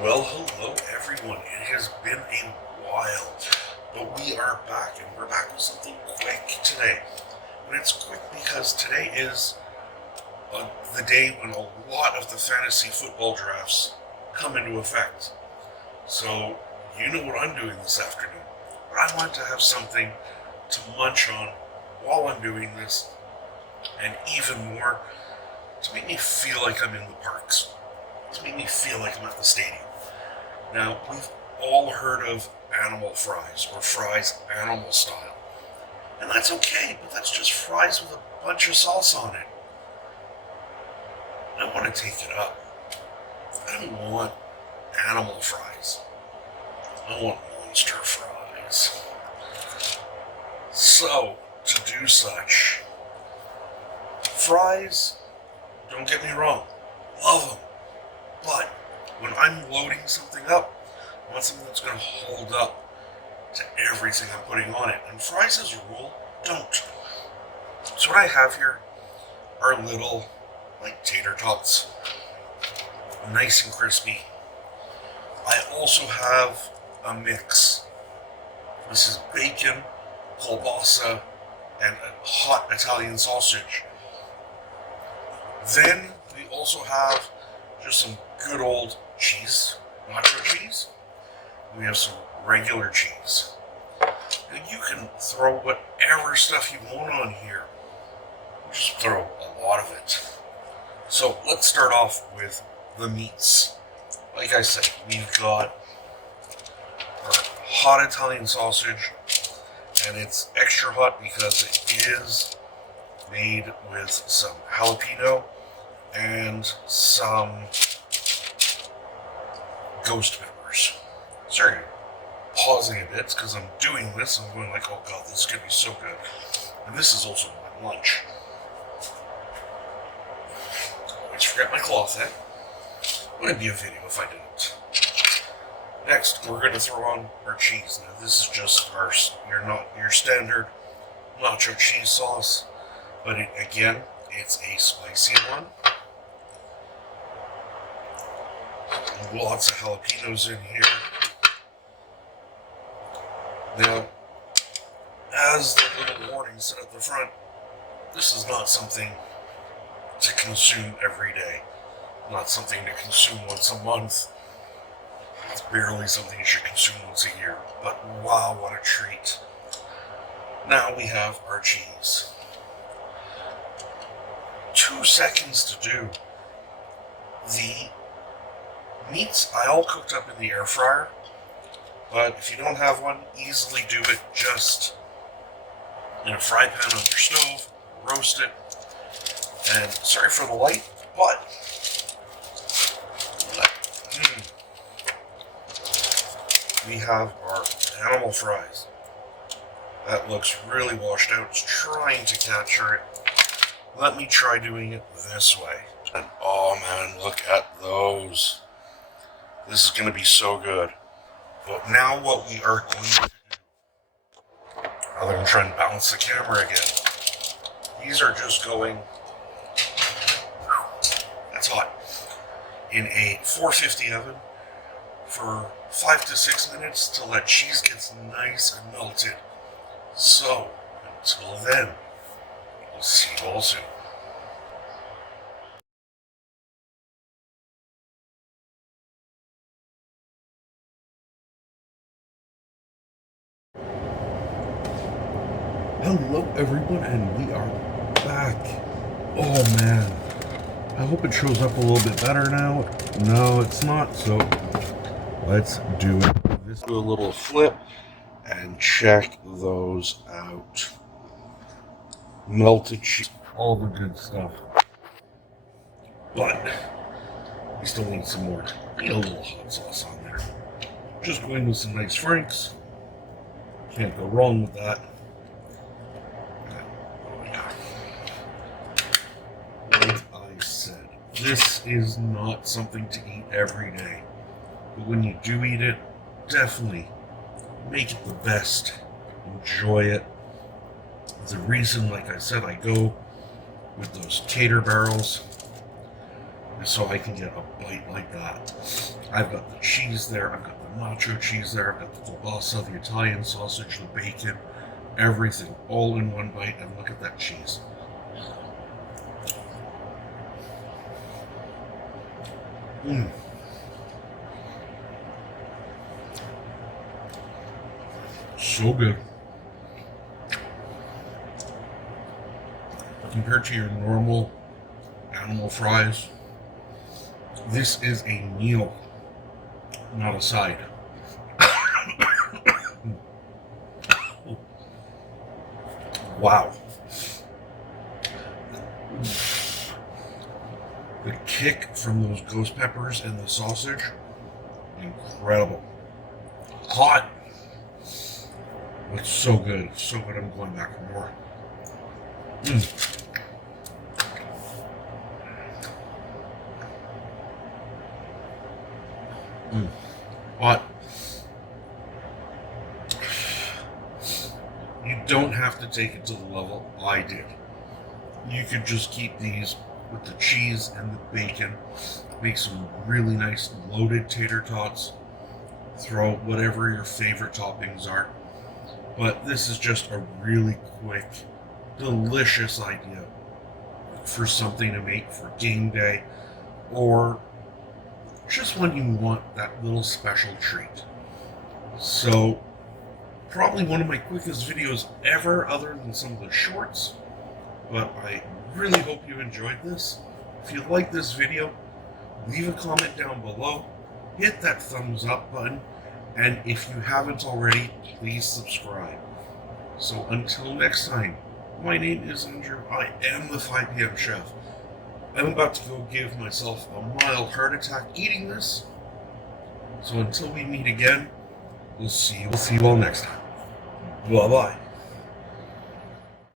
Well, hello everyone. It has been a while, but we are back, and we're back with something quick today. And it's quick because today is the day when a lot of the fantasy football drafts come into effect. So, you know what I'm doing this afternoon. But I want to have something to munch on while I'm doing this, and even more, to make me feel like I'm in the parks, to make me feel like I'm at the stadium. Now, we've all heard of animal fries, or fries animal style. And that's okay, but that's just fries with a bunch of sauce on it. I want to take it up. I don't want animal fries. I want monster fries. So, to do such, fries, don't get me wrong, love them. But when I'm loading something up, I want something that's going to hold up to everything I'm putting on it. And fries, as a rule, don't. So what I have here are little, like, tater tots. Nice and crispy. I also have a mix. This is bacon, kielbasa, and a hot Italian sausage. Then we also have just some good old cheese, nacho cheese. We have some regular cheese. And you can throw whatever stuff you want on here. Just throw a lot of it. So let's start off with the meats. Like I said, we've got our hot Italian sausage, and it's extra hot because it is made with some jalapeno and some ghost peppers. Sorry, pausing a bit because I'm doing this. I'm going like, oh god, this is going to be so good. And this is also my lunch. Always forget my cloth, eh? Wouldn't be a video if I didn't. Next, we're going to throw on our cheese. Now, this is just your standard nacho cheese sauce, but again, it's a spicy one. Lots of jalapenos in here. Now, as the little warning said at the front, this is not something to consume every day. Not something to consume once a month. It's barely something you should consume once a year. But wow, what a treat. Now we have our cheese. 2 seconds to do. The meats I all cooked up in the air fryer. But if you don't have one, easily do it just in a fry pan on your stove, roast it, and sorry for the light, but we have our animal fries. That looks really washed out. It's trying to capture it. Let me try doing it this way. And oh man, look at those. This is going to be so good. But now what we are going to do, rather than trying to balance the camera again, these are just going, that's hot, in a 450 oven for 5 to 6 minutes till that cheese gets nice and melted. So, until then, we'll see you all soon. Hello everyone, and we are back. Oh man, I hope it shows up a little bit better now. No, it's not, so let's do it. Let's do a little flip and check those out. Melted cheese, all the good stuff. But we still need some more. Need a little hot sauce on there. Just going with some nice Franks. Can't go wrong with that. Like I said, this is not something to eat every day. But when you do eat it, definitely make it the best. Enjoy it. The reason, like I said, I go with those tater barrels so I can get a bite like that. I've got the cheese there, I've got the nacho cheese there, I've got the kielbasa, the Italian sausage, the bacon, everything all in one bite, and look at that cheese. Mmm. So good. Compared to your normal animal fries, this is a meal, not a side. Wow. The kick from those ghost peppers and the sausage, incredible. Hot. It's so good. So good, I'm going back for more. Hot. You don't have to take it to the level I did. You could just keep these with the cheese and the bacon, make some really nice loaded tater tots, throw whatever your favorite toppings are. But this is just a really quick, delicious idea for something to make for game day, or just when you want that little special treat. So, probably one of my quickest videos ever, other than some of the shorts, but I really hope you enjoyed this. If you like this video, leave a comment down below, hit that thumbs up button, and if you haven't already, please subscribe. So until next time, my name is Andrew, I am the 5 PM Chef. I'm about to go give myself a mild heart attack eating this. So until we meet again, we'll see you all next time. Bye-bye.